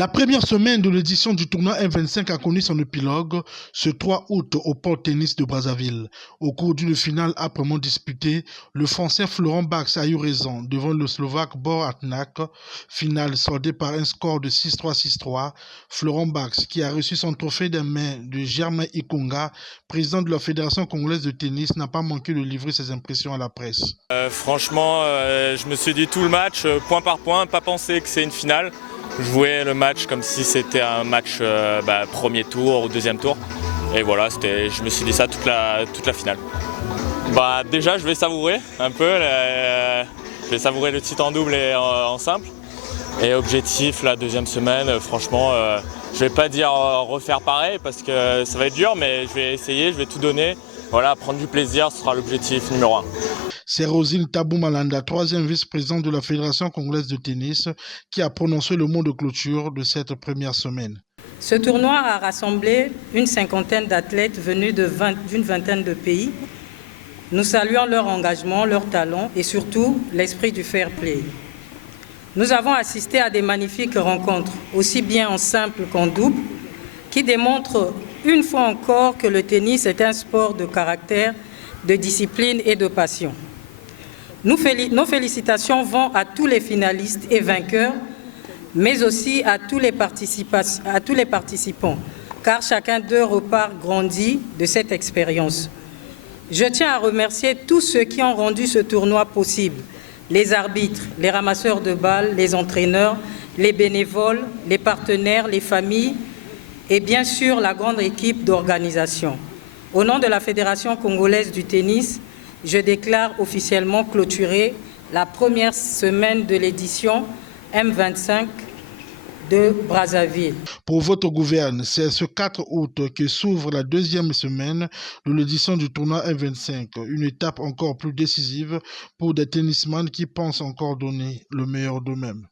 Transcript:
La première semaine de l'édition du tournoi M25 a connu son épilogue ce 3 août au port tennis de Brazzaville. Au cours d'une finale âprement disputée, le Français Florent Bax a eu raison devant le Slovaque Bor Atnak. Finale soldée par un score de 6-3, 6-3. Florent Bax, qui a reçu son trophée des mains de Germain Ikunga, président de la Fédération congolaise de tennis, n'a pas manqué de livrer ses impressions à la presse. Franchement, je me suis dit tout le match, point par point, pas penser que c'est une finale. Je jouais le match comme si c'était un match premier tour ou deuxième tour. Et voilà, je me suis dit ça toute la finale. Déjà, je vais savourer un peu. Je vais savourer le titre en double et en simple. Et objectif, la deuxième semaine, franchement, je vais pas dire refaire pareil parce que ça va être dur, mais je vais essayer, je vais tout donner. Voilà, prendre du plaisir, ce sera l'objectif numéro 1. C'est Rosine Tabou Malanda, troisième vice-présidente de la Fédération congolaise de tennis, qui a prononcé le mot de clôture de cette première semaine. Ce tournoi a rassemblé une cinquantaine d'athlètes venus d'une vingtaine de pays. Nous saluons leur engagement, leur talent et surtout l'esprit du fair play. Nous avons assisté à des magnifiques rencontres, aussi bien en simple qu'en double, qui démontrent une fois encore que le tennis est un sport de caractère, de discipline et de passion. Nos félicitations vont à tous les finalistes et vainqueurs, mais aussi à tous les participants, car chacun d'eux repart grandi de cette expérience. Je tiens à remercier tous ceux qui ont rendu ce tournoi possible, les arbitres, les ramasseurs de balles, les entraîneurs, les bénévoles, les partenaires, les familles et bien sûr la grande équipe d'organisation. Au nom de la Fédération congolaise du tennis, je déclare officiellement clôturer la première semaine de l'édition M25 de Brazzaville. Pour votre gouverne, c'est ce 4 août que s'ouvre la deuxième semaine de l'édition du tournoi M25, une étape encore plus décisive pour des tennisman qui pensent encore donner le meilleur d'eux-mêmes.